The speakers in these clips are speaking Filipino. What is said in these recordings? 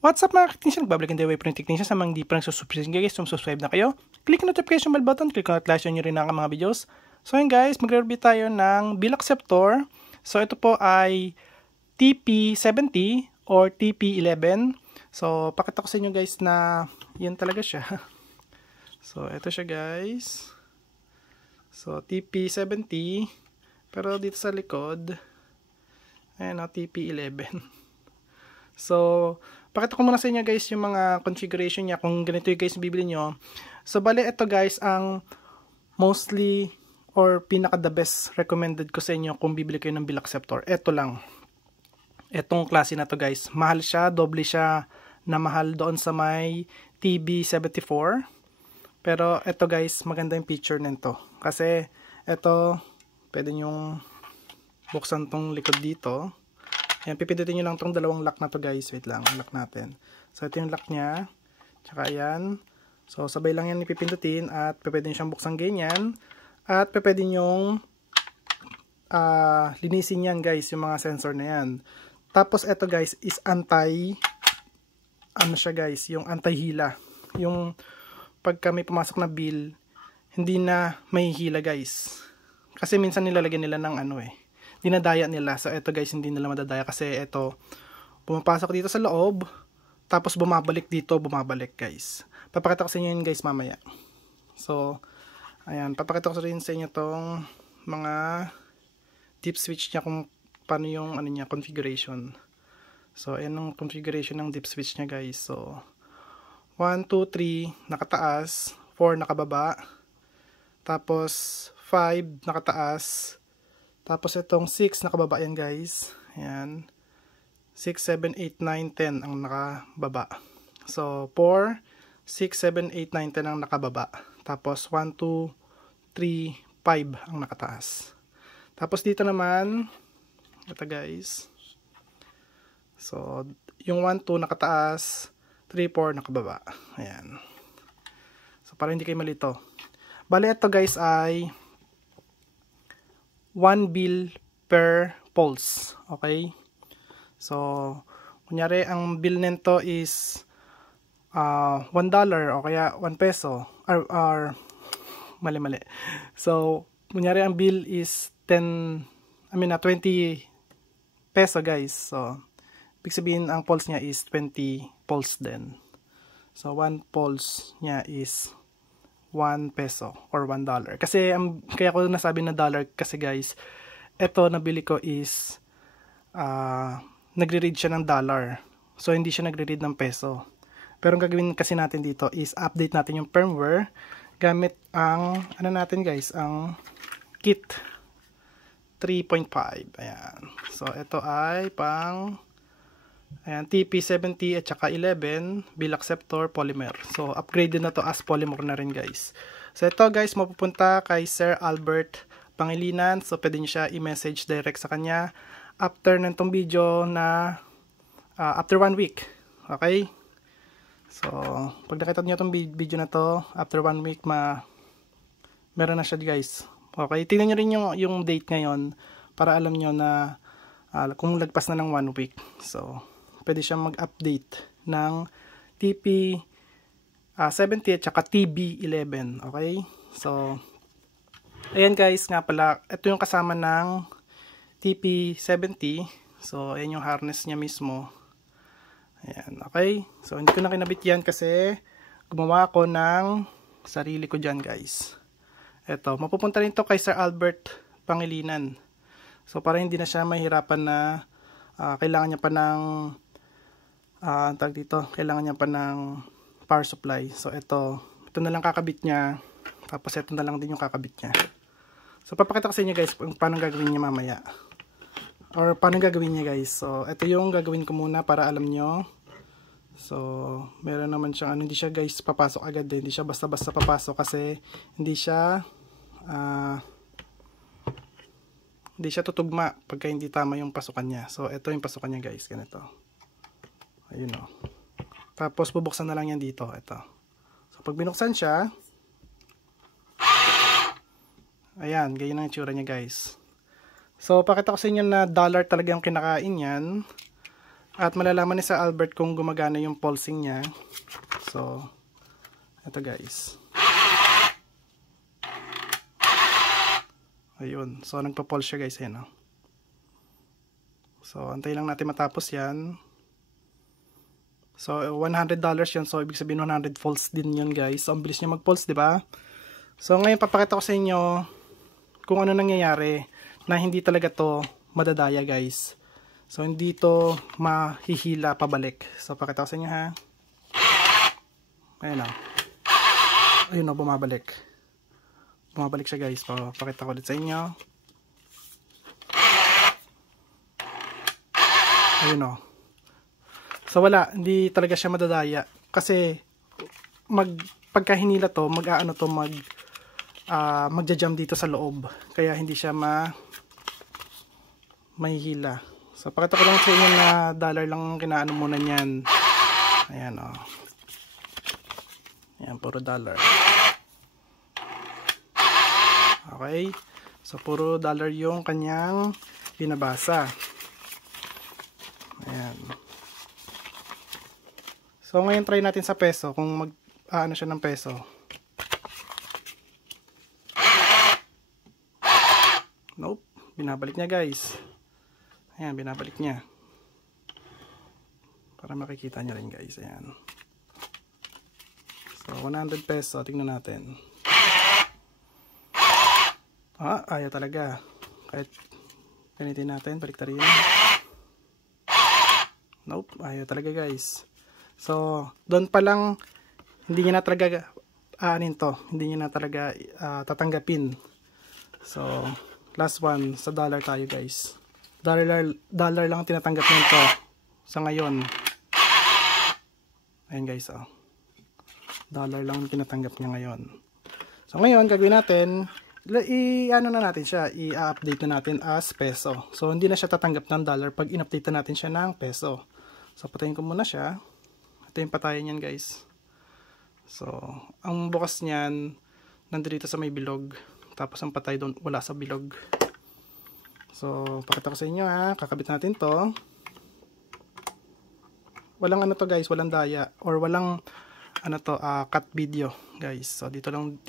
What's up mga technician? Nagbabalik ang DIY Pro Technician sa mga hindi pa nagsusubscribe guys. Subscribe na kayo. Click ang notification bell button. Click ang notification nyo rin ang mga videos. So yun guys, magre-review tayo ng bill acceptor. So ito po ay TP70 or TP11. So pakita ko sa inyo guys na yan talaga siya. So ito siya guys. So TP70. Pero dito sa likod, ayan o, TP11. So, pakita ko muna sa inyo guys yung mga configuration niya kung ganito yung guys bibili nyo. So, bali ito guys ang mostly or pinaka the best recommended ko sa inyo kung bibili kayo ng bill acceptor. Ito lang. Etong klase na to guys. Mahal siya, doble siya na mahal doon sa may TB74. Pero ito guys, maganda yung feature nito. Kasi ito, pwede nyong buksan tong likod dito. Ayan, pipindutin nyo lang itong dalawang lock na to guys. Wait lang, lock natin. So, ito yung lock niya. Tsaka ayan. So, sabay lang yan ipipindutin at pwede nyo siyang buksan ganyan. At pwede nyong linisin yan guys, yung mga sensor na yan. Tapos, ito guys is ano siya guys, yung anti-hila. Yung pagka may pumasok na bill, hindi na may hila guys. Kasi minsan nilalagyan nila ng dinadaya nila. So, ito guys, hindi nila madadaya kasi ito, pumapasok dito sa loob, tapos bumabalik dito, bumabalik guys. Papakita ko sa inyo yun guys mamaya. So, ayan, papakita ko rin sa inyo tong mga dip switch niya kung paano yung configuration. So, ayan ang configuration ng dip switch niya guys. So, 1, 2, 3 nakataas, 4 nakababa, tapos 5 nakataas, tapos itong 6 nakababa yan guys. Ayan. 6, 7, 8, 9, 10 ang nakababa. So 4, 6, 7, 8, 9, 10 ang nakababa. Tapos 1, 2, 3, 5 ang nakataas. Tapos dito naman, ito guys. So yung 1, 2 nakataas, 3, 4 nakababa. Ayan. So para hindi kayo malito. Bale ito guys ay 1 bill per pulse. Okay? So, kunyari, ang bill nito is $1 o kaya 1 peso. Or mali. So, kunyari, ang bill is 20 peso guys. So, ibig sabihin, ang pulse niya is 20 pulse din. So, 1 pulse niya is 1 peso or $1. Kasi kaya ko nasabi na dollar kasi guys, eto nabili ko is nagre-read siya ng dollar. So hindi siya nagre-read ng peso. Pero ang gagawin kasi natin dito is update natin yung firmware gamit ang natin guys, ang kit 3.5. Ayan. So ito ay pang TP70 at saka 11 bill acceptor polymer. So upgraded na to as polymer na rin guys. So ito guys, mapupunta kay Sir Albert Pangilinan. So pwede nyo siya i-message direct sa kanya after nitong video na after 1 week. Okay? So pag nakita nyo itong video na to, after 1 week meron na siya guys. Okay? Tingnan nyo rin yung date ngayon para alam nyo na kung lagpas na ng 1 week. So pwede siyang mag-update ng TP70 at saka TB11. Okay? So, ayan guys, nga pala, ito yung kasama ng TP70. So, ayan yung harness niya mismo. Ayan, okay? So, hindi ko na kinabit yan kasi gumawa ako ng sarili ko dyan guys. Ito, mapupunta rin to kay Sir Albert Pangilinan. So, para hindi na siya mahirapan na kailangan niya pa ng kailangan niya pa ng power supply. So ito na lang kakabit niya, tapos ito na lang din yung kakabit niya. So papakita ko sa inyo guys kung paano gagawin niya mamaya, or paano gagawin niya guys. So ito yung gagawin ko muna para alam nyo. So meron naman siyang hindi siya guys papasok agad din, hindi siya basta-basta papasok kasi hindi siya tutugma pagka hindi tama yung pasukan niya. So ito yung pasukan niya guys, ganito. Ayun o. Tapos bubuksan na lang yan dito. Ito. So pag binuksan siya, ayan, ganyan ang itsura niya guys. So pakita ko sa inyo na dollar talaga yung kinakain yan. At malalaman ni Sir Albert kung gumagana yung pulsing niya. So, ito guys. Ayun. So, nagpa-pulse siya guys. Ayan, oh. So, antay lang natin matapos yan. So, $100 yan. So, ibig sabihin 100 volts din yun guys. So, ang bilis niya mag-pulse, diba? So, ngayon papakita ko sa inyo kung ano nangyayari na hindi talaga to madadaya guys. So, hindi to mahihila pabalik. So, pakita ko sa inyo ha. Ayan o. Ayun o, bumabalik. Bumabalik siya guys. Pakita ko ulit sa inyo. Ayun o. So, wala. Hindi talaga siya madadaya. Kasi, pagka hinila to, magja-jam dito sa loob. Kaya, hindi siya mahihila. So, pakita ko lang sa inyo na dollar lang kinaano muna niyan. Ayan, o. Ayan, puro dollar. Okay. So, puro dollar yung kanyang binabasa. Ayan. So, ngayon try natin sa peso. Kung mag-ano siya ng peso. Nope. Binabalik niya guys. Ayan, binabalik niya. Para makikita nyo rin guys. Ayan. So, 100 peso. Tingnan natin. Ayaw talaga. Kahit gamitin natin. Baliktarin. Nope. Ayaw talaga guys. So, doon pa lang hindi niya na talaga hindi niya na talaga tatanggapin. So, last one. Sa dollar tayo guys. Dollar lang tinatanggap nito sa ngayon. Ayan guys, oh. Dollar lang tinatanggap niya ngayon. So ngayon, gagawin natin, i-ano na natin siya, i-update na natin as peso. So hindi na siya tatanggap ng dollar pag in-update na natin siya ng peso. So patayin ko muna siya. Ito yung patayin niyan guys. So, ang bukas niyan, nandito sa may bilog. Tapos ang patay doon, wala sa bilog. So, pakita ko sa inyo ha. Kakabit natin to. Walang ano to guys, walang daya. Or walang ano to, cut video guys. So, dito lang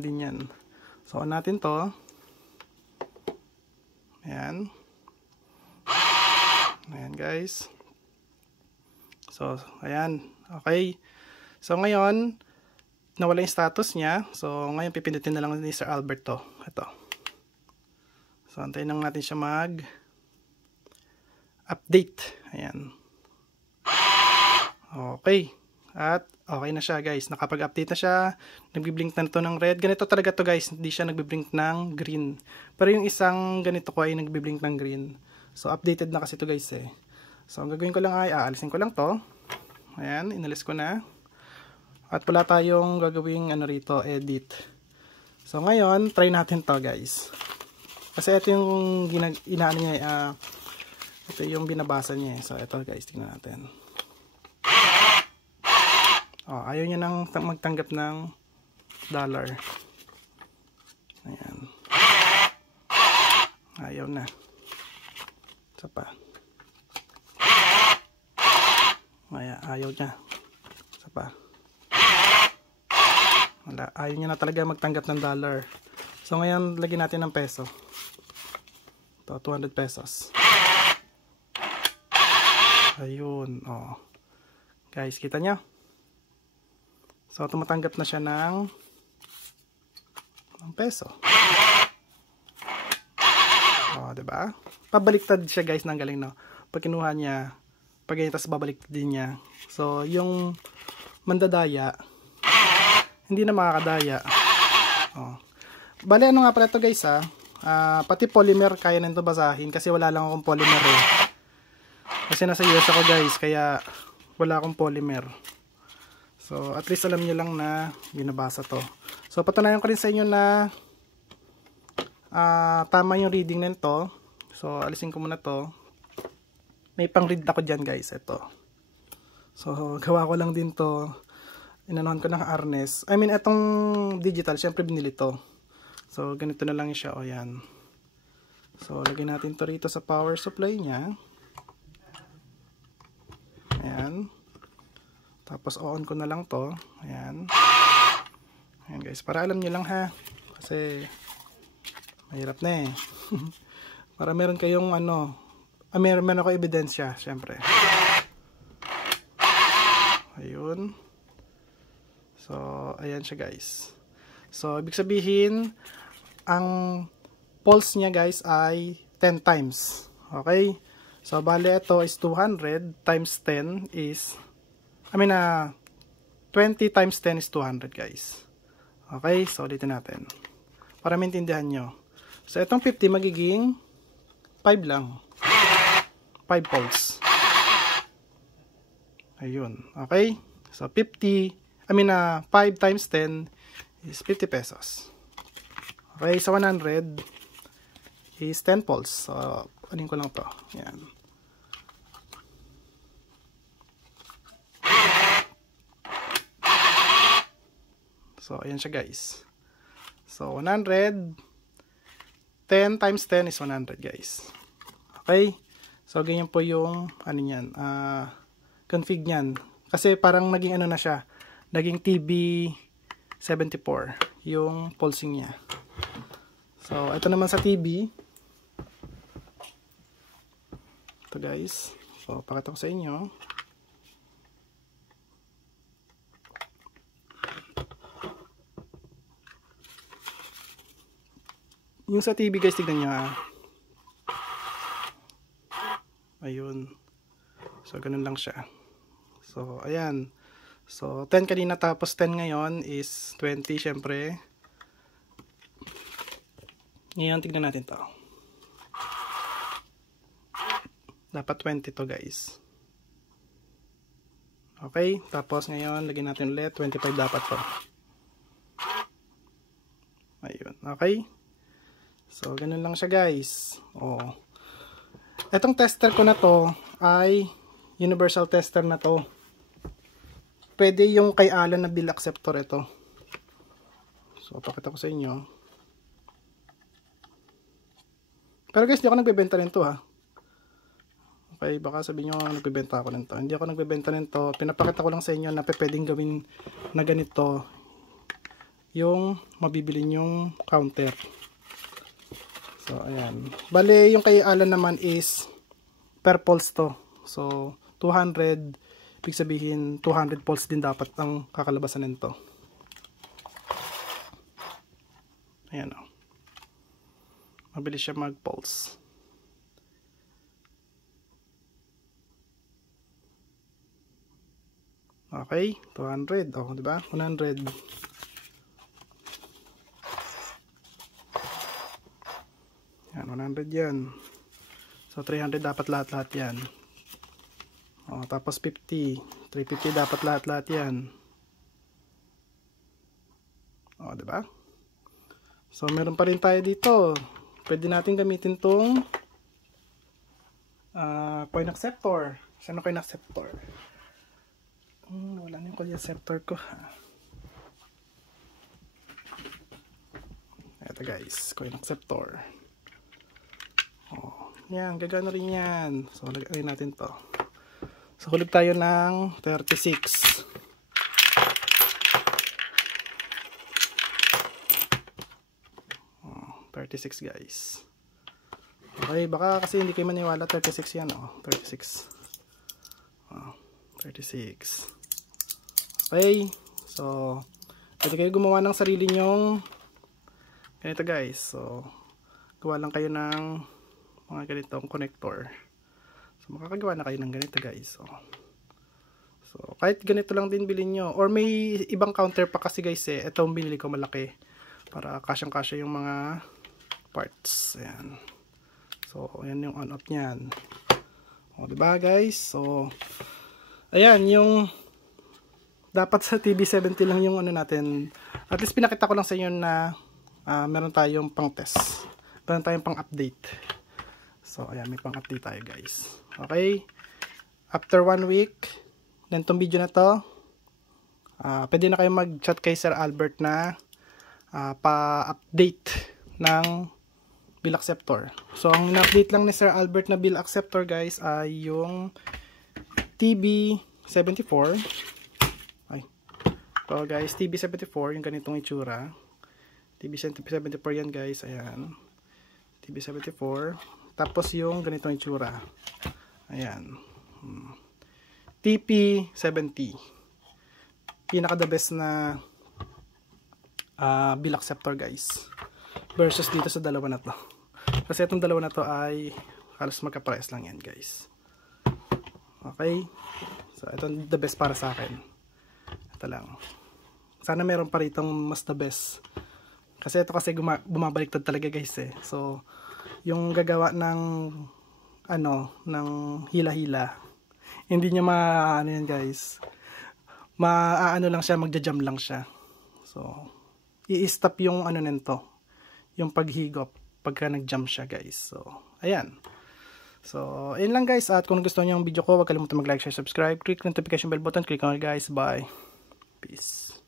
din yan. So, on natin to. Ayan. Ayan guys. So, ayan. Okay. So, ngayon, nawala yung status niya. So, ngayon pipindutin na lang ni Sir Albert to. Ito. So, antayin lang natin siya mag-update. Ayan. Okay. At, okay na siya guys. Nakapag-update na siya. Nagbiblink na ito ng red. Ganito talaga to guys. Hindi siya nagbiblink ng green. Pero yung isang ganito ko ay nagbiblink ng green. So, updated na kasi to guys eh. So, ang gagawin ko lang ay, aalisin ko lang to. Ayan, inalis ko na. At wala tayong gagawing rito, edit. So, ngayon, try natin to guys. Kasi ito yung inaano niya, ito yung binabasa niya. So, ito guys, tingnan natin. Ayaw niya nang magtanggap ng dollar. Ayan. Ayaw na. Isa pa. Ayaw niya. Isa pa. Wala. Ayaw niya na talaga magtanggap ng dollar. So, ngayon, lagyan natin ng peso. Ito, 200 pesos. Ayun. Guys, kita nyo? So, tumatanggap na siya ng peso. Diba? Pabaliktad siya guys, ng galing, no? Pag kinuha niya, pag ganyan, tapos babaliktad din niya. So, yung mandadaya, hindi na makakadaya. Bale, ano nga pala ito guys, pati polymer kaya nito basahin kasi wala lang akong polymer eh. Kasi nasa US ako guys, kaya wala akong polymer. So, at least alam nyo lang na binabasa to. So, patunayan ko rin sa inyo na tama yung reading nito. So, alisin ko muna to. May pang-read ako dyan guys, ito. So, gawa ko lang din to. Inanuhan ko ng harness. I mean, itong digital, syempre binili to. So, ganito na lang siya. Yan. So, lagyan natin to rito sa power supply niya. Ayan. Tapos on ko na lang to. Ayan. Ayan guys, para alam nyo lang ha. Kasi mahirap na eh. Para meron kayong ano, meron ako ebidensya, syempre. Ayun. So, ayan siya guys. So, ibig sabihin, ang pulse niya guys ay 10 times. Okay? So, bale ito is 200 times 10 is 20 times 10 is 200 guys. Okay, so ulitin natin. Para maintindihan nyo. So, itong 50 magiging 5 lang. 5 pulse. Ayun. Okay? So, 5 times 10 is 50 pesos. Okay, so 100 is 10 pulse. So, anin ko lang to. Yan. So, ayan siya guys. So, 100. 10 times 10 is 100 guys. Okay? So, ganyan po yung, ano yan, config nyan. Kasi parang naging ano na siya. Naging TB74. Yung pulsing niya. So, ito naman sa TB. Ito guys. So, pakita ko sa inyo. Yung sa TV guys, tignan nyo ha. Ayun. So, ganun lang siya. So, ayan. So, 10 kanina tapos 10 ngayon is 20 syempre. Ngayon, tignan natin to. Dapat 20 to guys. Okay. Tapos ngayon, lagyan natin ulit. 25 dapat to. Ayun. Okay. So, ganun lang siya guys. Oh. Etong tester ko na to ay universal tester na to. Pwede yung kay Alan na bill acceptor ito. So, pakita ko sa inyo. Pero guys, di ako nagbebenta nito ha. Okay, baka sabihin nyo nagbebenta ako nito. Hindi ako nagbebenta nito. Pinapakita ko lang sa inyo na pwedeng gawin na ganito yung mabibili yung counter. So, ayan. Bale, yung kay Alan naman is per pulse to. So, 200, ibig sabihin, 200 pulse din dapat ang kakalabasan nito. Ayan o. Mabilis siya mag-pulse. Okay, 200. O, diba? 100. Yan, 100 yan. So, 300 dapat lahat-lahat yan. O, tapos 50. 350 dapat lahat-lahat yan. O, diba? So, meron pa rin tayo dito. Pwede natin gamitin tong coin acceptor. Saan coin acceptor? Wala na yung coin acceptor ko. Ito guys, coin acceptor. Oh, yan, gagana rin yan. So, lagay natin to. So, hulog tayo ng 36. Oh, 36 guys. Okay, baka kasi hindi kayo maniwala, 36 yan. Oh, 36. Oh, 36. Okay, so, pwede kayo gumawa ng sarili nyong ganito guys. So, gawa lang kayo ng mga ganitong connector. So, makakagawa na kayo ng ganito guys. So, kahit ganito lang din bilhin nyo. Or may ibang counter pa kasi guys eh. Ito ang binili ko malaki. Para kasyang-kasya yung mga parts. Ayan. So, ayan yung on-off nyan. O, diba guys? So, ayan yung dapat sa TB70 lang yung ano natin. At least pinakita ko lang sa inyo na meron tayong pang test. Meron tayong pang update. So, ayan, may pang-update tayo guys. Okay? After 1 week, then itong video na to, pwede na kayo mag-chat kay Sir Albert na pa-update ng bill acceptor. So, ang na-update lang ni Sir Albert na bill acceptor guys ay yung TB74. Ay. So guys, TB74, yung ganitong itsura. TB74 yan guys, ayan. TB74. Tapos yung ganitong itsura. Ayan. TP70. Pinaka the best na bill acceptor guys. Versus dito sa dalawa na to. Kasi itong dalawa na to ay halos magka-price lang yan guys. Okay. So ito the best para sa akin. Ito lang. Sana meron pa ritong mas the best. Kasi ito kasi bumabaliktad talaga guys eh. So yung gagawa ng ng hila-hila, hindi niya ano yan guys. Maano lang siya, magja-jam lang siya. So i-stop yung nito, yung paghigop pagka nag-jump siya guys. So ayan. So ayun lang guys, at kung gusto niyo yung video ko, huwag kalimutan mag-like, share, subscribe, click the notification bell button, click on it guys. Bye. Peace.